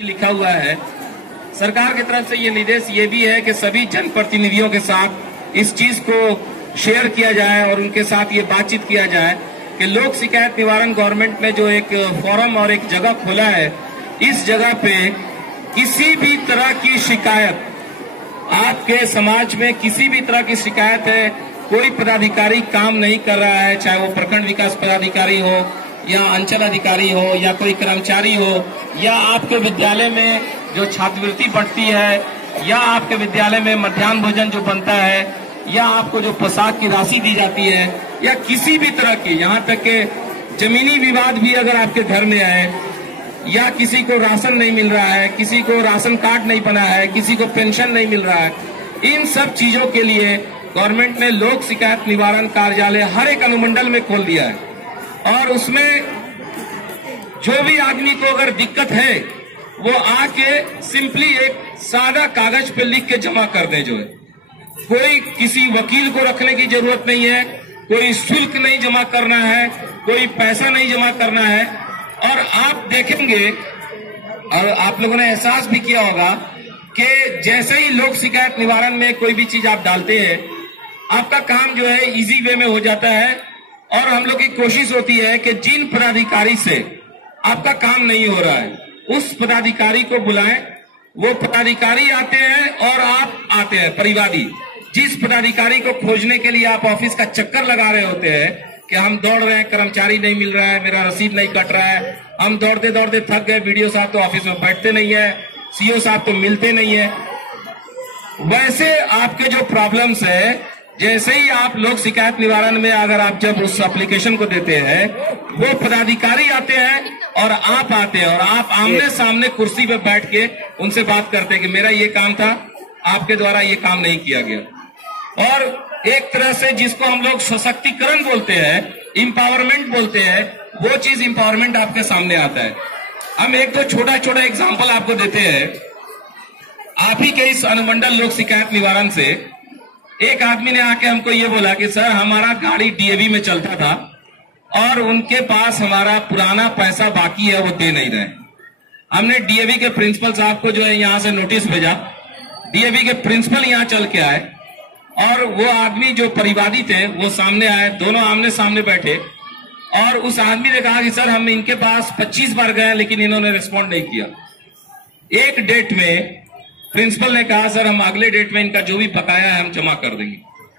लिखा हुआ है। सरकार की तरफ से ये निर्देश ये भी है कि सभी जनप्रतिनिधियों के साथ इस चीज को शेयर किया जाए और उनके साथ ये बातचीत किया जाए कि लोक शिकायत निवारण गवर्नमेंट ने जो एक फोरम और एक जगह खोला है, इस जगह पे किसी भी तरह की शिकायत, आपके समाज में किसी भी तरह की शिकायत है, कोई पदाधिकारी काम नहीं कर रहा है, चाहे वो प्रखंड विकास पदाधिकारी हो या अंचल अधिकारी हो या कोई कर्मचारी हो, या आपके विद्यालय में जो छात्रवृत्ति बढ़ती है, या आपके विद्यालय में मध्याह्न भोजन जो बनता है, या आपको जो पोशाक की राशि दी जाती है, या किसी भी तरह की, यहाँ तक के जमीनी विवाद भी अगर आपके घर में है, या किसी को राशन नहीं मिल रहा है, किसी को राशन कार्ड नहीं बना है, किसी को पेंशन नहीं मिल रहा है, इन सब चीजों के लिए गवर्नमेंट ने लोक शिकायत निवारण कार्यालय हर एक अनुमंडल में खोल दिया है। और उसमें जो भी आदमी को अगर दिक्कत है वो आके सिंपली एक सादा कागज पे लिख के जमा कर दे। जो है, कोई किसी वकील को रखने की जरूरत नहीं है, कोई शुल्क नहीं जमा करना है, कोई पैसा नहीं जमा करना है। और आप देखेंगे और आप लोगों ने एहसास भी किया होगा कि जैसे ही लोक शिकायत निवारण में कोई भी चीज आप डालते हैं, आपका काम जो है इजी वे में हो जाता है। और हम लोग की कोशिश होती है कि जिन पदाधिकारी से आपका काम नहीं हो रहा है, उस पदाधिकारी को बुलाएं। वो पदाधिकारी आते हैं और आप आते हैं परिवादी। जिस पदाधिकारी को खोजने के लिए आप ऑफिस का चक्कर लगा रहे होते हैं कि हम दौड़ रहे हैं, कर्मचारी नहीं मिल रहा है, मेरा रसीद नहीं कट रहा है, हम दौड़ते दौड़ते थक गए, बीडीओ साहब तो ऑफिस में बैठते नहीं है, सीओ साहब तो मिलते नहीं है। वैसे आपके जो प्रॉब्लम्स है, जैसे ही आप लोक शिकायत निवारण में अगर आप जब उस एप्लीकेशन को देते हैं, वो पदाधिकारी आते हैं और आप आते हैं और आप आमने सामने कुर्सी पे बैठ के उनसे बात करते हैं कि मेरा ये काम था, आपके द्वारा ये काम नहीं किया गया। और एक तरह से जिसको हम लोग सशक्तिकरण बोलते हैं, इंपावरमेंट बोलते हैं, वो चीज इंपावरमेंट आपके सामने आता है। हम एक दो छोटा छोटा एग्जाम्पल आपको देते हैं। आप ही के इस अनुमंडल लोक शिकायत निवारण से एक आदमी ने आके हमको ये बोला कि सर, हमारा गाड़ी डीएवी में चलता था और उनके पास हमारा पुराना पैसा बाकी है, वो दे नहीं रहे। हमने डीएवी के प्रिंसिपल साहब को जो है यहाँ से नोटिस भेजा। डीएवी के प्रिंसिपल यहाँ चल के आए और वो आदमी जो परिवादी थे वो सामने आए, दोनों आमने सामने बैठे। और उस आदमी ने कहा कि सर, हम इनके पास 25 बार गए लेकिन इन्होंने रिस्पॉन्ड नहीं किया। एक डेट में प्रिंसिपल ने कहा सर, हम अगले डेट में इनका जो भी बकाया है हम जमा कर देंगे।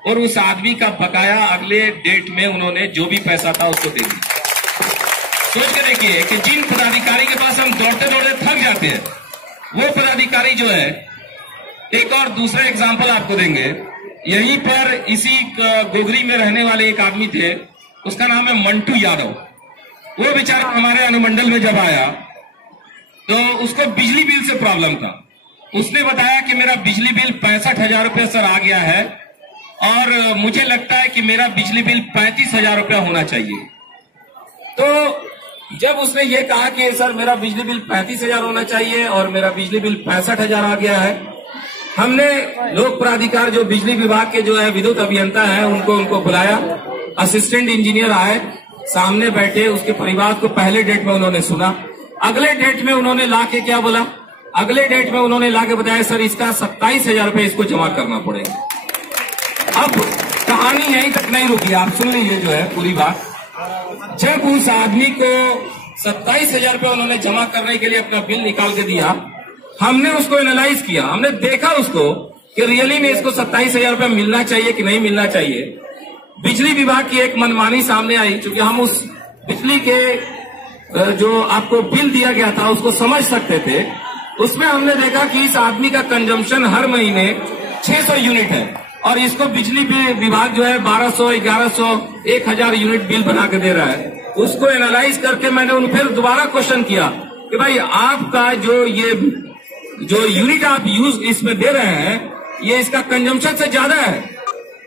और उस आदमी का बकाया अगले डेट में उन्होंने जो भी पैसा था उसको दे दिया। सोच के देखिए कि जिन पदाधिकारी के पास हम दौड़ते दौड़ते थक जाते हैं, वो पदाधिकारी जो है। एक और दूसरा एग्जाम्पल आपको देंगे। यहीं पर इसी गोगरी में रहने वाले एक आदमी थे, उसका नाम है मंटू यादव। वो बेचारा हमारे अनुमंडल में जब आया तो उसको बिजली बिल से प्रॉब्लम था। उसने बताया कि मेरा बिजली बिल 65,000 रुपये सर आ गया है और मुझे लगता है कि मेरा बिजली बिल 35,000 रुपया होना चाहिए। तो जब उसने ये कहा कि सर, मेरा बिजली बिल 35,000 होना चाहिए और मेरा बिजली बिल 65,000 आ गया है, हमने लोक प्राधिकार जो बिजली विभाग के जो है विद्युत अभियंता है उनको बुलाया। असिस्टेंट इंजीनियर आए, सामने बैठे, उसके परिवार को पहले डेट में उन्होंने सुना। अगले डेट में उन्होंने ला के क्या बोला, अगले डेट में उन्होंने लाके बताया सर, इसका 27,000 रुपये इसको जमा करना पड़ेगा। अब कहानी यहीं तक नहीं रुकी, आप सुन लीजिए जो है पूरी बात। जब उस आदमी को 27,000 रुपये उन्होंने जमा करने के लिए अपना बिल निकाल के दिया, हमने उसको एनालाइज किया, हमने देखा उसको कि रियली में इसको 27,000 रुपये मिलना चाहिए कि नहीं मिलना चाहिए। बिजली विभाग की एक मनमानी सामने आई, क्योंकि हम उस बिजली के जो आपको बिल दिया गया था उसको समझ सकते थे। उसमें हमने देखा कि इस आदमी का कंजम्पशन हर महीने 600 यूनिट है और इसको बिजली विभाग जो है 1200, 1100, 1000 यूनिट बिल बना के दे रहा है। उसको एनालाइज करके मैंने उन्हें फिर दोबारा क्वेश्चन किया कि भाई, आपका जो यूनिट आप यूज इसमें दे रहे हैं, ये इसका कंजम्पशन से ज्यादा है।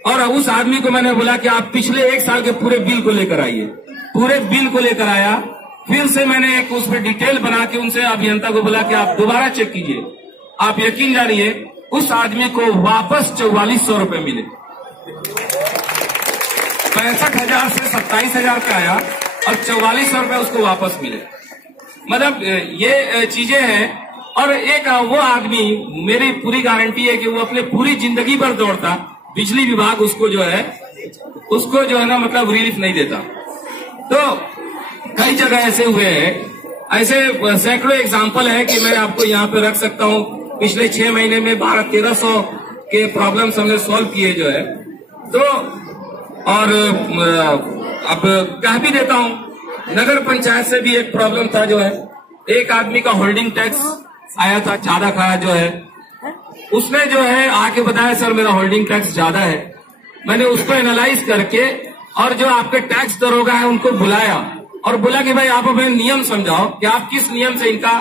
और उस आदमी को मैंने बोला कि आप पिछले 1 साल के पूरे बिल को लेकर आइए। पूरे बिल को लेकर आया। फिर से मैंने एक उस पर डिटेल बना के उनसे अभियंता को बोला कि आप दोबारा चेक कीजिए। आप यकीन जानिए, उस आदमी को वापस 4400 रुपये मिले। 65,000 से 27,000 का आया और 4400 रुपये उसको वापस मिले। मतलब ये चीजें हैं और एक वो आदमी, मेरी पूरी गारंटी है कि वो अपने पूरी जिंदगी भर दौड़ता, बिजली विभाग उसको जो है ना मतलब रिलीफ नहीं देता। तो कई जगह ऐसे हुए हैं, ऐसे सैकड़ों एग्जाम्पल है कि मैं आपको यहाँ पे रख सकता हूँ। पिछले 6 महीने में 1200-1300 के प्रॉब्लम्स हमने सॉल्व किए जो है। तो और अब कह भी देता हूँ, नगर पंचायत से भी एक प्रॉब्लम था जो है, एक आदमी का होल्डिंग टैक्स आया था ज्यादा खाया जो है, उसने जो है आके बताया सर मेरा होल्डिंग टैक्स ज्यादा है। मैंने उसको एनालाइज करके और जो आपके टैक्स दरोगा है उनको बुलाया और बोला कि भाई आप हमें नियम समझाओ कि आप किस नियम से इनका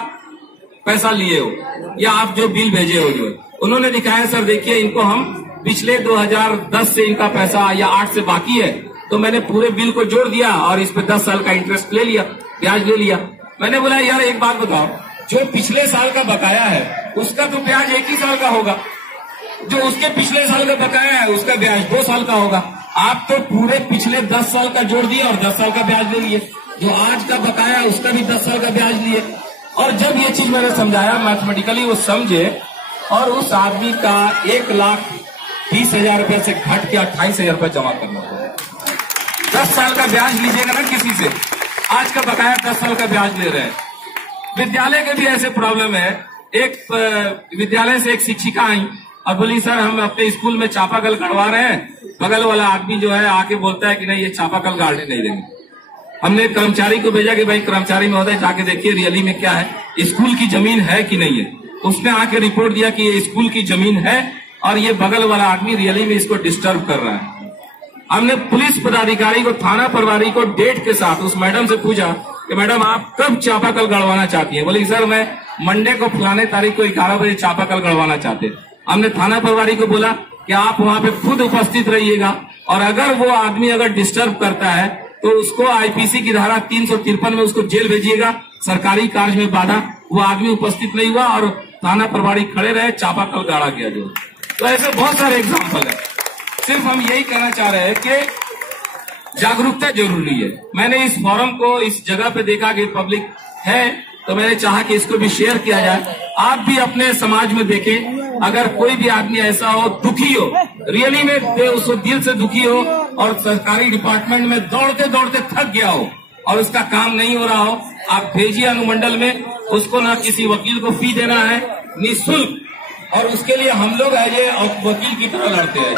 पैसा लिए हो या आप जो बिल भेजे हो जो। उन्होंने दिखाया सर देखिए इनको हम पिछले 2010 से इनका पैसा या 8 से बाकी है, तो मैंने पूरे बिल को जोड़ दिया और इस पे 10 साल का इंटरेस्ट ले लिया, ब्याज ले लिया। मैंने बोला यार एक बात बताओ, जो पिछले साल का बकाया है उसका तो ब्याज 1 ही साल का होगा, जो उसके पिछले साल का बकाया है उसका ब्याज 2 साल का होगा। आप तो पूरे पिछले 10 साल का जोड़ दिए और 10 साल का ब्याज ले लिए, जो आज का बकाया है उसका भी 10 साल का ब्याज लिए। और जब ये चीज मैंने समझाया मैथमेटिकली वो समझे और उस आदमी का 1,20,000 रुपए से घट के 28,000 रुपए जमा करना पड़ा। 10 साल का ब्याज लीजिएगा ना किसी से, आज का बकाया 10 साल का ब्याज ले रहे हैं। विद्यालय के भी ऐसे प्रॉब्लम है। एक विद्यालय से एक शिक्षिका आई और बोली सर हम अपने स्कूल में चापाकल गड़वा रहे हैं, बगल वाला आदमी जो है आके बोलता है कि नहीं ये चापाकल गाड़ने नहीं देंगे। हमने कर्मचारी को भेजा कि भाई कर्मचारी महोदय जाके देखिए रियली में क्या है, स्कूल की जमीन है कि नहीं है। उसने आके रिपोर्ट दिया कि ये स्कूल की जमीन है और ये बगल वाला आदमी रियली में इसको डिस्टर्ब कर रहा है। हमने पुलिस पदाधिकारी को, थाना प्रभारी को डेट के साथ उस मैडम से पूछा कि मैडम आप कब चापाकल गड़वाना चाहती है। बोली सर मैं मंडे को फलाने तारीख को 11 बजे चापाकल गड़वाना चाहते हैं। हमने थाना प्रभारी को बोला कि आप वहां पे खुद उपस्थित रहिएगा और अगर वो आदमी अगर डिस्टर्ब करता है तो उसको आईपीसी की धारा 353 में उसको जेल भेजिएगा, सरकारी कार्य में बाधा। वो आदमी उपस्थित नहीं हुआ और थाना प्रभारी खड़े रहे, चापाकल गाड़ा गया जो। तो ऐसे बहुत सारे एग्जाम्पल है। सिर्फ हम यही कहना चाह रहे हैं कि जागरूकता जरूरी है। मैंने इस फोरम को इस जगह पे देखा कि पब्लिक है तो मैंने चाहा कि इसको भी शेयर किया जाए। आप भी अपने समाज में देखें, अगर कोई भी आदमी ऐसा हो, दुखी हो, रियली में उसको दिल से दुखी हो और सरकारी डिपार्टमेंट में दौड़ते दौड़ते थक गया हो और उसका काम नहीं हो रहा हो, आप भेजिए अनुमंडल में। उसको ना किसी वकील को फी देना है, निःशुल्क, और उसके लिए हम लोग एज ए वकील की तरह लड़ते हैं।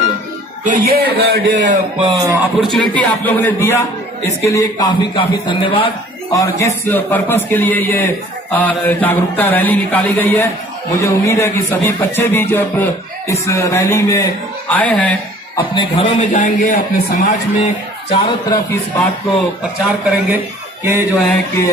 तो ये अपॉर्चुनिटी आप लोगों ने दिया, इसके लिए काफी धन्यवाद। और जिस पर्पस के लिए ये जागरूकता रैली निकाली गई है, मुझे उम्मीद है कि सभी बच्चे भी जब इस रैली में आए हैं अपने घरों में जाएंगे, अपने समाज में चारों तरफ इस बात को प्रचार करेंगे कि जो है कि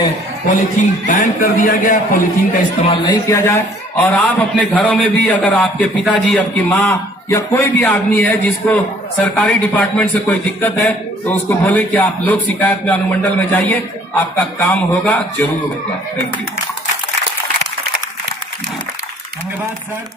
पॉलीथीन बैन कर दिया गया, पॉलीथीन का इस्तेमाल नहीं किया जाए। और आप अपने घरों में भी अगर आपके पिताजी, आपकी माँ या कोई भी आदमी है जिसको सरकारी डिपार्टमेंट से कोई दिक्कत है तो उसको बोले कि आप लोक शिकायत में अनुमंडल में जाइए, आपका काम होगा, जरूर होगा। Thank you. धन्यवाद सर।